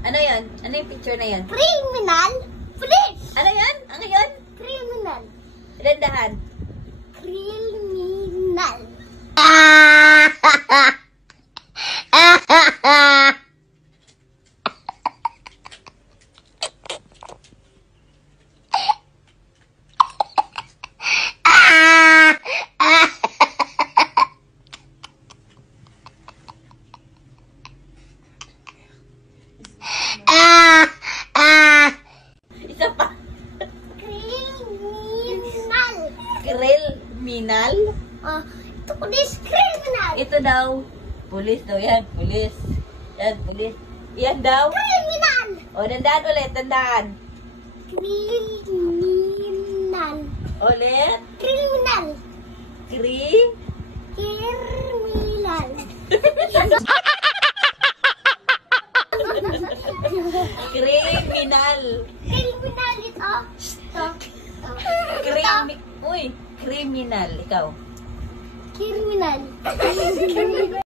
Ano yan? Ano yung picture na yan? Criminal. Police. Ano yan? Ano yan? Criminal. Dandahan. Criminal. Isa pa. Criminal. Criminal. Ito police criminal. Ito daw. Pulis daw yan. Pulis. Yan, pulis. Yan daw. Criminal. O, dandahan ulit. Dandahan. Criminal. Ulit. Criminal. Criminal. Criminal. Criminal. Criminal ito. Uy, criminal. Ikaw. Criminal.